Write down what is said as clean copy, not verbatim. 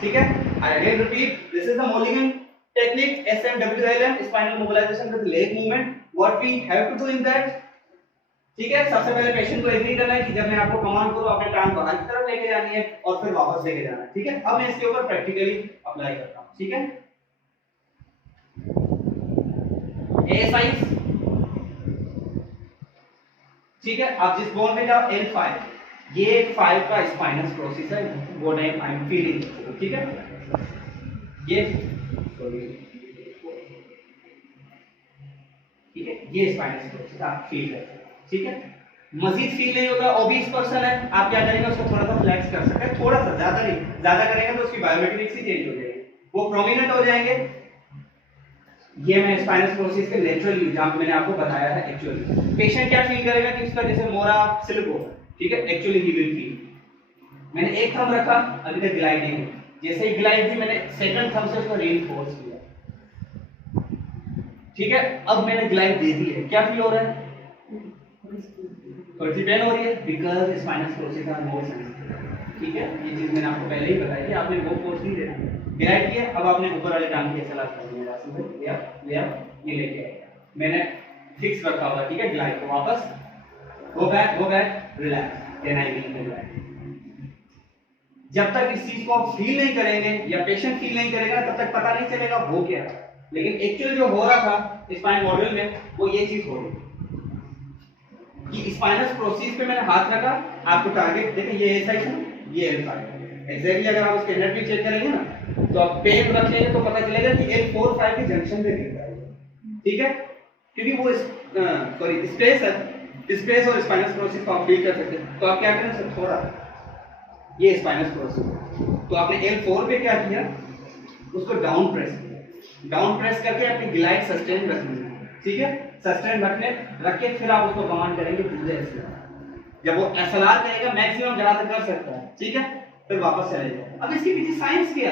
ठीक है, I again repeat, this is the Mulligan technique, SMWLM, spinal mobilization with leg movement. What we have to do in that, ठीक है, सबसे पहले patient को agree करना है कि जब मैं आपको कमांड करूं आपने टांग बाहर की तरफ लेके जानी है और फिर वापस लेके जाना है। ठीक है, अब मैं इसके ऊपर प्रैक्टिकली अप्लाई करता हूं। ठीक है, एक्सरसाइज, ठीक है, आप जिस बोन पे जाओ L5, ये 5 का स्पाइनस प्रोसेस है, व्हाट आई एम फीलिंग। ठीक है, ये ठीक है, ये स्पाइनस प्रोसेस आप फील करते हैं। ठीक है, मजीद फील नहीं होता, ओबीस पर्सन है, आप क्या करेंगे, उसको थोड़ा सा फ्लेक्स कर सकते हैं, थोड़ा सा, ज्यादा नहीं, ज्यादा करेंगे तो उसकी बायोमेट्रिक्स ही चेंज हो जाएगी, वो प्रोमिनेंट हो जाएंगे। ये मैं स्पाइनस प्रोसेस के नेचुरल यूज जहां मैंने आपको बताया है। एक्चुअली पेशेंट क्या फील करेगा कि उसका जैसे मोरा स्लिप होगा। ठीक है, एक्चुअली ही विल फील, मैंने एक थंब रखा, अभी तक ग्लाइड नहीं हुई, जैसे ही ग्लाइड हुई मैंने सेकंड थंब से उसको रीइंफोर्स किया। ठीक है, अब मैंने ग्लाइड दे दी है, क्या फील हो रहा है, थोड़ी सी पेन हो रही है, because spinous process are more sensitive. ठीक है, ये चीज मैंने आपको पहले ही बताई थी, आपने वो फोर्स नहीं देना, ग्लाइड किया, अब आपने ऊपर वाले टांग की एसएलआर कर दिया, ये लेके आएगा, मैंने फिक्स रखा हुआ। ठीक है, ग्लाइड को वापस go back, relax, then I will relax. जब तक इस चीज को आप फील नहीं करेंगे या पेशेंट फील नहीं करेगा तब तक पता नहीं चलेगा हो क्या है। लेकिन एक्चुअली जो हो रहा था स्पाइन मॉड्यूल में वो ये चीज हो रही कि स्पाइनस प्रोसेस पे मैंने हाथ रखा, आपको टारगेट देखिए, ये ऐसा ही था, ये L5 एग्जैक्टली। अगर आप उसके नेट भी चेक करेंगे ना तो आप पेन रखेंगे तो पता चलेगा कि L4-5 के जंक्शन पे गिर रहा है। ठीक है, क्योंकि वो सॉरी स्पेस है, स्पेस और स्पाइनस प्रोसेस को आप फील कर सकते हैं। तो आप क्या करें सर, थोड़ा ये स्पाइनस प्रोसेस, तो आपने L4 पे क्या किया, उसको डाउन प्रेस किया, डाउन प्रेस करके अपनी ग्लाइड सस्टेन रखनी है। ठीक है, सस्टेन रख के फिर आप उसको कमांड करेंगे दूसरे एसएलआर, जब वो एसएलआर करेगा मैक्सिमम जहां तक कर सकता है। ठीक है, फिर वापस चले जाए। अब इसके पीछे साइंस क्या